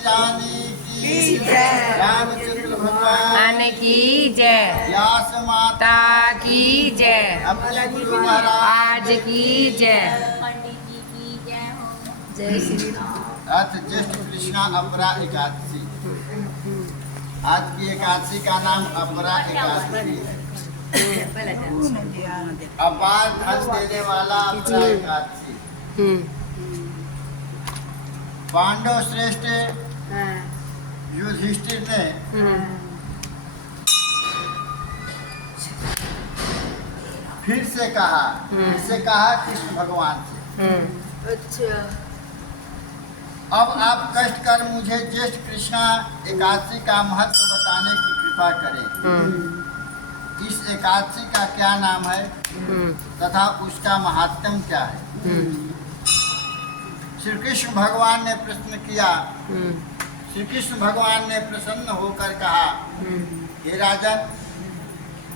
रानी की जय, रामचंद्र भगवान की जय, व्यास माता की जय, अपने गुरु महाराज आज की जय। पंडित जी की जय हो। जय श्री राम। अथ ज्येष्ठ कृष्णा अपरा एकादशी। आज की एकादशी का नाम अपरा एकादशी है। अपार धन देने वाला अपरा एकादशी। पांडव श्रेष्ठ युधिष्ठिर ने फिर से कहा कृष्ण भगवान से, अच्छा, अब आप कष्ट कर मुझे ज्येष्ठ कृष्णा एकादशी का महत्व बताने की कृपा करें। इस एकादशी का क्या नाम है तथा उसका महात्म्य क्या है। श्री कृष्ण भगवान ने प्रश्न किया। श्री कृष्ण भगवान ने प्रसन्न होकर कहा, हे राजन,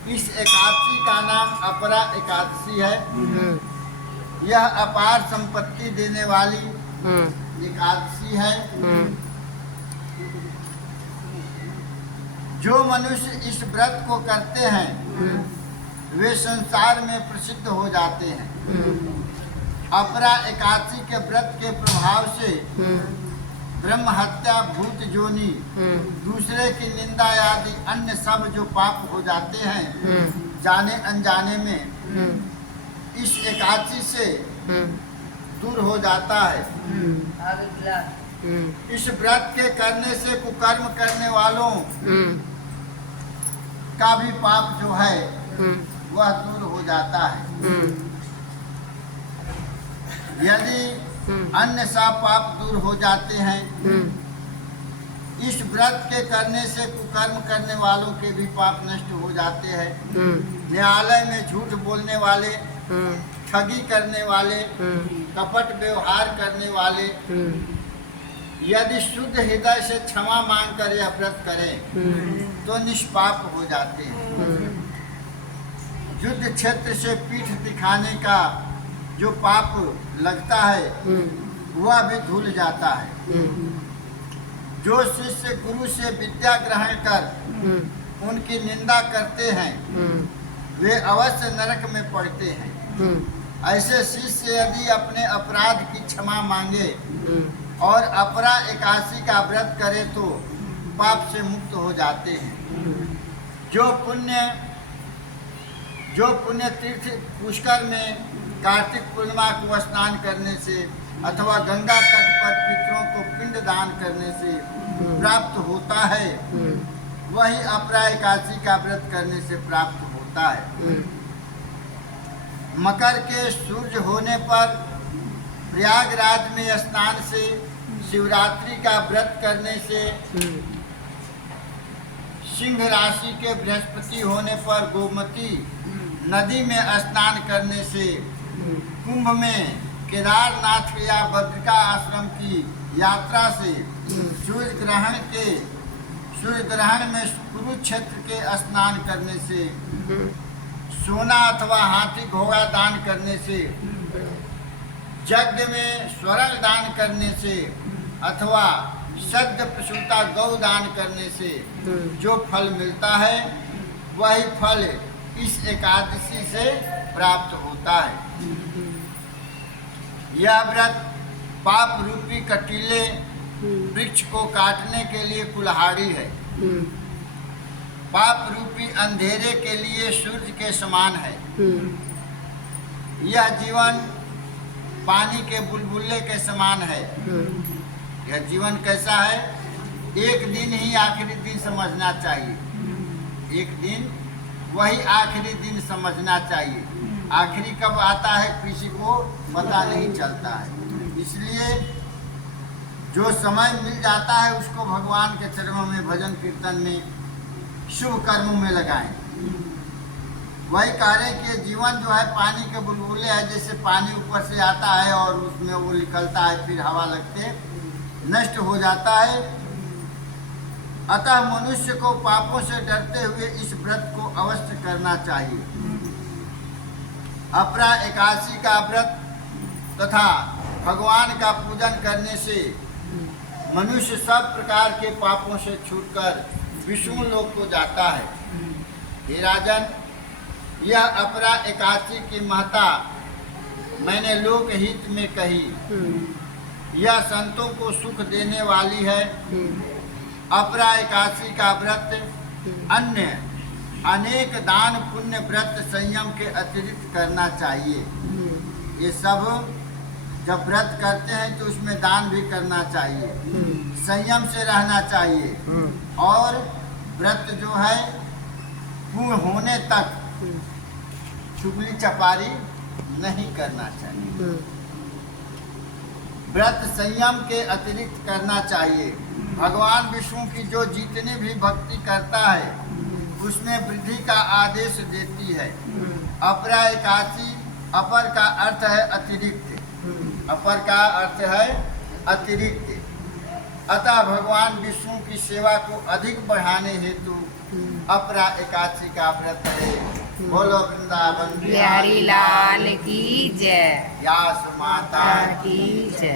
इस एकादशी का नाम अपरा एकादशी है। यह अपार संपत्ति देने वाली एकादशी है। जो मनुष्य इस व्रत को करते हैं वे संसार में प्रसिद्ध हो जाते हैं। अपरा एकादशी के व्रत के प्रभाव से ब्रह्म हत्या, भूत जोनी, दूसरे की निंदा आदि अन्य सब जो पाप हो जाते हैं जाने अनजाने में, इस एकादशी से दूर हो जाता है। इस व्रत के करने से कुकर्म करने वालों का भी पाप जो है वह दूर हो जाता है। यदि अन्य सब पाप दूर हो जाते हैं, इस व्रत के करने से कुकर्म करने वालों के भी पाप नष्ट हो जाते हैं। न्यायालय में झूठ बोलने वाले, ठगी करने वाले, कपट व्यवहार करने वाले यदि शुद्ध हृदय से क्षमा मांग कर यह व्रत करें तो निष्पाप हो जाते हैं। युद्ध क्षेत्र से पीठ दिखाने का जो पाप लगता है वह भी धुल जाता है। जो शिष्य गुरु से विद्या ग्रहण कर उनकी निंदा करते हैं वे अवश्य नरक में पड़ते हैं। ऐसे शिष्य यदि अपने अपराध की क्षमा मांगे और अपरा एकादशी का व्रत करे तो पाप से मुक्त हो जाते हैं। जो पुण्य तीर्थ पुष्कर में कार्तिक पूर्णिमा को स्नान करने से अथवा गंगा तट पर पितरों को पिंड दान करने से प्राप्त होता है, वही अपरा एकादशी का व्रत करने से प्राप्त होता है। मकर के सूर्य होने पर प्रयागराज में स्नान से, शिवरात्रि का व्रत करने से, सिंह राशि के बृहस्पति होने पर गोमती नदी में स्नान करने से, कुंभ में केदारनाथ या बद्रिका आश्रम की यात्रा से, सूर्य ग्रहण में कुरुक्षेत्र के स्नान करने से, सोना अथवा हाथी घोड़ा दान करने से, यज्ञ में स्वर्ण दान करने से अथवा सद्य प्रसूता गौ दान करने से जो फल मिलता है वही फल इस एकादशी से प्राप्त होता है। यह व्रत पाप रूपी कटीले वृक्ष को काटने के लिए कुल्हाड़ी है। पाप रूपी अंधेरे के लिए सूर्य के समान है। यह जीवन पानी के बुलबुले के समान है। यह जीवन कैसा है? एक दिन ही आखिरी दिन समझना चाहिए। एक दिन वही आखिरी दिन समझना चाहिए। आखिरी कब आता है किसी को पता नहीं चलता है। इसलिए जो समय मिल जाता है उसको भगवान के चरणों में, भजन कीर्तन में, शुभ कर्मों में लगाएं। वही कार्य कि जीवन जो है पानी के बुलबुले है। जैसे पानी ऊपर से आता है और उसमें वो निकलता है, फिर हवा लगते नष्ट हो जाता है। अतः मनुष्य को पापों से डरते हुए इस व्रत को अवश्य करना चाहिए। अपरा एकादशी का व्रत तथा भगवान का पूजन करने से मनुष्य सब प्रकार के पापों से छूटकर विष्णु लोक को जाता है। हे राजन, यह अपरा एकादशी की महत्ता मैंने लोक हित में कही। यह संतों को सुख देने वाली है। अपरा एकादशी का व्रत अन्य अनेक दान पुण्य व्रत संयम के अतिरिक्त करना चाहिए। ये सब जब व्रत करते हैं तो उसमें दान भी करना चाहिए, संयम से रहना चाहिए और व्रत जो है पूर्ण होने तक चुगली चपारी नहीं करना चाहिए। व्रत संयम के अतिरिक्त करना चाहिए। भगवान विष्णु की जो जितनी भी भक्ति करता है उसमें वृद्धि का आदेश देती है। अपरा एकादशी, अपर का अर्थ है अतिरिक्त, अपर का अर्थ है अतिरिक्त। अतः भगवान विष्णु की सेवा को अधिक बढ़ाने हेतु अपरा एकादशी का व्रत है। बोलो वृंदावन बिहारी लाल की जय। व्यास माता की जय।